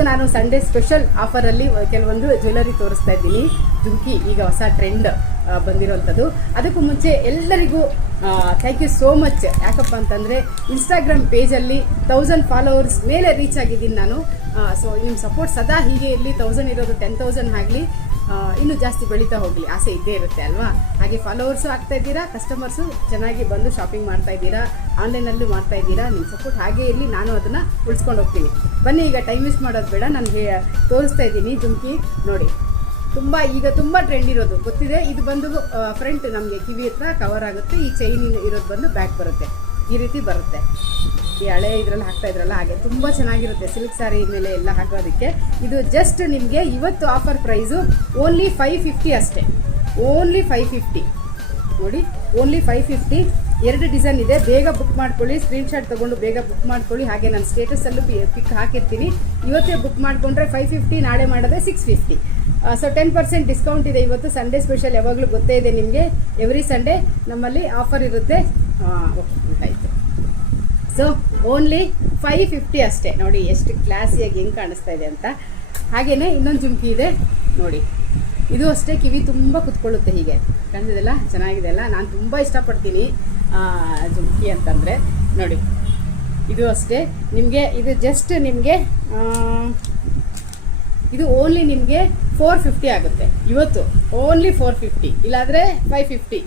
ಇವತ್ತು ನಾನು Sunday special ಆಫರಲ್ಲಿ ಕೆಲವೊಂದು ಜ್ಯುವೆಲರಿ ತೋರಿಸ್ತಾ ಇದ್ದೀನಿ. ಜುಮ್ಕಿ ಈಗ ಹೊಸ ಟ್ರೆಂಡ್ ಬಂದಿರೋವಂಥದ್ದು. ಅದಕ್ಕೂ ಮುಂಚೆ ಎಲ್ಲರಿಗೂ ಥ್ಯಾಂಕ್ ಯು ಸೋ ಮಚ್. ಯಾಕಪ್ಪ ಅಂತಂದರೆ ಇನ್ಸ್ಟಾಗ್ರಾಮ್ ಪೇಜಲ್ಲಿ 1000 ಫಾಲೋವರ್ಸ್ ಮೇಲೆ ರೀಚ್ ಆಗಿದ್ದೀನಿ ನಾನು. ಸೊ ನಿಮ್ಮ ಸಪೋರ್ಟ್ ಸದಾ ಹೀಗೆ ಇರಲಿ. 1000 ಇರೋದು 10,000 ಆಗಲಿ, ಇನ್ನೂ ಜಾಸ್ತಿ ಬೆಳೀತಾ ಹೋಗಲಿ, ಆಸೆ ಇದ್ದೇ ಇರುತ್ತೆ ಅಲ್ವಾ. ಹಾಗೆ ಫಾಲೋವರ್ಸು ಆಗ್ತಾ ಇದ್ದೀರಾ, ಕಸ್ಟಮರ್ಸು ಚೆನ್ನಾಗಿ ಬಂದು ಶಾಪಿಂಗ್ ಮಾಡ್ತಾ ಇದ್ದೀರಾ, ಆನ್ಲೈನಲ್ಲೂ ಮಾಡ್ತಾ ಇದ್ದೀರಾ. ನಿಮ್ಮ ಸಪೋರ್ಟ್ ಹಾಗೇ ಇರಲಿ, ನಾನು ಅದನ್ನು ಉಳಿಸ್ಕೊಂಡು ಹೋಗ್ತೀನಿ. ಬನ್ನಿ, ಈಗ ಟೈಮ್ ವೇಸ್ಟ್ ಮಾಡೋದು ಬೇಡ, ನಾನು ತೋರಿಸ್ತಾ ಇದ್ದೀನಿ. ಜುಮ್ಕಿ ನೋಡಿ, ಈಗ ತುಂಬ ಟ್ರೆಂಡ್ ಇರೋದು ಗೊತ್ತಿದೆ. ಇದು ಬಂದು ಫ್ರಂಟ್ ನಮಗೆ ಕಿವಿ ಹತ್ರ ಕವರ್ ಆಗುತ್ತೆ. ಈ ಚೈನ್ ಇರೋದು ಬಂದು ಬ್ಯಾಕ್ ಬರುತ್ತೆ, ಈ ರೀತಿ ಬರುತ್ತೆ. ಈ ಹಳೆ ಇದರಲ್ಲಿ ಹಾಕ್ತಾ ಇದ್ರಲ್ಲ ಹಾಗೆ ತುಂಬ ಚೆನ್ನಾಗಿರುತ್ತೆ. ಸಿಲ್ಕ್ ಸ್ಯಾರಿ ಮೇಲೆ ಎಲ್ಲ ಹಾಕೋದಕ್ಕೆ. ಇದು ಜಸ್ಟ್ ನಿಮಗೆ ಇವತ್ತು ಆಫರ್ ಪ್ರೈಸು ಓನ್ಲಿ 550 ಅಷ್ಟೇ. ಓನ್ಲಿ 550 ನೋಡಿ, ಓನ್ಲಿ 550. 2 ಡಿಸೈನ್ ಇದೆ. ಬೇಗ ಬುಕ್ ಮಾಡ್ಕೊಳ್ಳಿ, ಸ್ಕ್ರೀನ್ಶಾಟ್ ತೊಗೊಂಡು ಬೇಗ ಬುಕ್ ಮಾಡ್ಕೊಳ್ಳಿ. ಹಾಗೆ ನಾನು ಸ್ಟೇಟಸಲ್ಲೂ ಪಿಕ್ ಹಾಕಿರ್ತೀನಿ. ಇವತ್ತೇ ಬುಕ್ ಮಾಡಿಕೊಂಡ್ರೆ 550, ನಾಳೆ ಮಾಡಿದ್ರೆ 650. ಸೊ 10% ಡಿಸ್ಕೌಂಟ್ ಇದೆ ಇವತ್ತು. ಸಂಡೇ ಸ್ಪೆಷಲ್ ಯಾವಾಗಲೂ ಗೊತ್ತೇ ಇದೆ ನಿಮಗೆ. ಎವ್ರಿ ಸಂಡೇ ನಮ್ಮಲ್ಲಿ ಆಫರ್ ಇರುತ್ತೆ. ಓಕೆ, ಆಯಿತು. ಸೊ ಓನ್ಲಿ 550 ಅಷ್ಟೇ. ನೋಡಿ ಎಷ್ಟು ಕ್ಲಾಸಿಯಾಗಿ ಹೆಂಗೆ ಕಾಣಿಸ್ತಾ ಇದೆ ಅಂತ. ಹಾಗೆಯೇ ಇನ್ನೊಂದು ಜುಮ್ಕಿ ಇದೆ ನೋಡಿ, ಇದು ಅಷ್ಟೇ ಕಿವಿ ತುಂಬ ಕುತ್ಕೊಳ್ಳುತ್ತೆ. ಹೀಗೆ ಕಾಣಿಸಿದೆಲ್ಲ, ಚೆನ್ನಾಗಿದೆ ಅಲ್ಲ. ನಾನು ತುಂಬ ಇಷ್ಟಪಡ್ತೀನಿ ಜುಮ್ಕಿ ಅಂತಂದರೆ. ನೋಡಿ, ಇದು ಅಷ್ಟೇ ನಿಮಗೆ. ಇದು ಜಸ್ಟ್ ನಿಮಗೆ ಇದು ಓನ್ಲಿ ನಿಮಗೆ 450 ಆಗುತ್ತೆ ಇವತ್ತು. ಓನ್ಲಿ 450, ಇಲ್ಲಾಂದರೆ 550.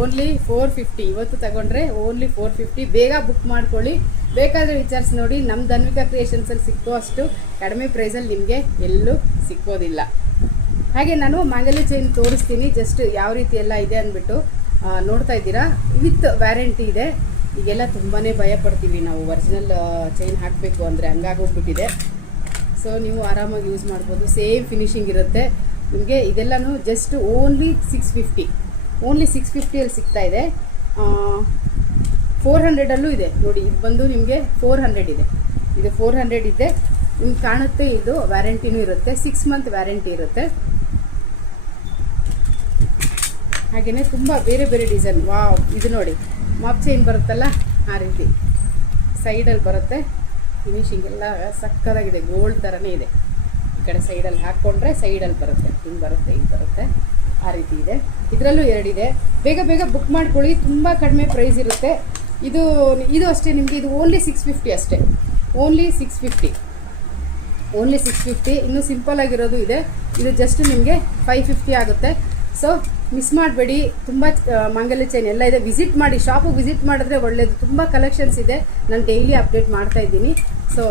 ಓನ್ಲಿ 450 ಇವತ್ತು ತಗೊಂಡ್ರೆ ಓನ್ಲಿ 450. ಬೇಗ ಬುಕ್ ಮಾಡ್ಕೊಳ್ಳಿ. ಬೇಕಾದರೆ ವಿಚಾರಿಸಿ ನೋಡಿ. ನಮ್ಮ ಧನ್ವಿಕಾ ಕ್ರಿಯೇಷನ್ಸಲ್ಲಿ ಸಿಕ್ಕೋ ಅಷ್ಟು ಕಡಿಮೆ ಪ್ರೈಸಲ್ಲಿ ನಿಮಗೆ ಎಲ್ಲೂ ಸಿಕ್ಕೋದಿಲ್ಲ. ಹಾಗೆ ನಾನು ಮಾಂಗಲ್ಯ ಚೈನ್ ತೋರಿಸ್ತೀನಿ, ಜಸ್ಟ್ ಯಾವ ರೀತಿ ಎಲ್ಲ ಇದೆ ಅಂದ್ಬಿಟ್ಟು. ನೋಡ್ತಾ ಇದ್ದೀರಾ, ವಿತ್ ವ್ಯಾರಂಟಿ ಇದೆ. ಈಗೆಲ್ಲ ತುಂಬಾ ಭಯ ಪಡ್ತೀವಿ ನಾವು ಒರಿಜಿನಲ್ ಚೈನ್ ಹಾಕಬೇಕು ಅಂದರೆ, ಹಂಗಾಗೋಗ್ಬಿಟ್ಟಿದೆ. ಸೊ ನೀವು ಆರಾಮಾಗಿ ಯೂಸ್ ಮಾಡ್ಬೋದು. ಸೇಮ್ ಫಿನಿಶಿಂಗ್ ಇರುತ್ತೆ ನಿಮಗೆ. ಇದೆಲ್ಲನೂ ಜಸ್ಟ್ ಓನ್ಲಿ 650. ಓನ್ಲಿ 650ಅಲ್ಲಿ ಸಿಗ್ತಾ ಇದೆ. 400ಅಲ್ಲೂ ಇದೆ ನೋಡಿ. ಇದು ಬಂದು ನಿಮಗೆ 400 ಇದೆ. ಇದು 400 ಇದೆ. ನಿಮ್ಗೆ ಕಾಣುತ್ತೆ. ಇದು ವ್ಯಾರಂಟಿನೂ ಇರುತ್ತೆ, 6 ಮಂತ್ ವ್ಯಾರಂಟಿ ಇರುತ್ತೆ. ಹಾಗೆಯೇ ತುಂಬ ಬೇರೆ ಬೇರೆ ಡಿಸೈನ್. ವಾವ್, ಇದು ನೋಡಿ, ಮಾಪ್ ಚೈನ್ ಬರುತ್ತಲ್ಲ ಆ ರೀತಿ ಸೈಡಲ್ಲಿ ಬರುತ್ತೆ. ಫಿನಿಶಿಂಗ್ ಎಲ್ಲ ಸಕ್ಕತ್ತಾಗಿದೆ, ಗೋಲ್ಡ್ ಥರನೇ ಇದೆ. ಈ ಕಡೆ ಸೈಡಲ್ಲಿ ಹಾಕ್ಕೊಂಡ್ರೆ ಸೈಡಲ್ಲಿ ಬರುತ್ತೆ, ಹಿಂಗೆ ಬರುತ್ತೆ, ಹಿಂಗೆ ಬರುತ್ತೆ, ಆ ರೀತಿ ಇದೆ. ಇದರಲ್ಲೂ 2 ಇದೆ. ಬೇಗ ಬೇಗ ಬುಕ್ ಮಾಡ್ಕೊಳ್ಳಿ, ತುಂಬ ಕಡಿಮೆ ಪ್ರೈಸ್ ಇರುತ್ತೆ. ಇದು ಅಷ್ಟೇ ನಿಮಗೆ. ಇದು ಓನ್ಲಿ 650 ಅಷ್ಟೇ. ಓನ್ಲಿ 650. ಓನ್ಲಿ 650. ಇನ್ನೂ ಸಿಂಪಲ್ ಆಗಿರೋದು ಇದೆ. ಇದು ಜಸ್ಟ್ ನಿಮಗೆ 550 ಆಗುತ್ತೆ. ಸೊ ಮಿಸ್ ಮಾಡಬೇಡಿ. ತುಂಬ ಮಾಂಗಲ್ಯ ಚೈನ್ ಎಲ್ಲ ಇದೆ. ವಿಸಿಟ್ ಮಾಡಿ, ಶಾಪಿಗೆ ವಿಸಿಟ್ ಮಾಡಿದ್ರೆ ಒಳ್ಳೆಯದು. ತುಂಬ ಕಲೆಕ್ಷನ್ಸ್ ಇದೆ. ನಾನು ಡೈಲಿ ಅಪ್ಡೇಟ್ ಮಾಡ್ತಾ ಇದ್ದೀನಿ. ಸೊ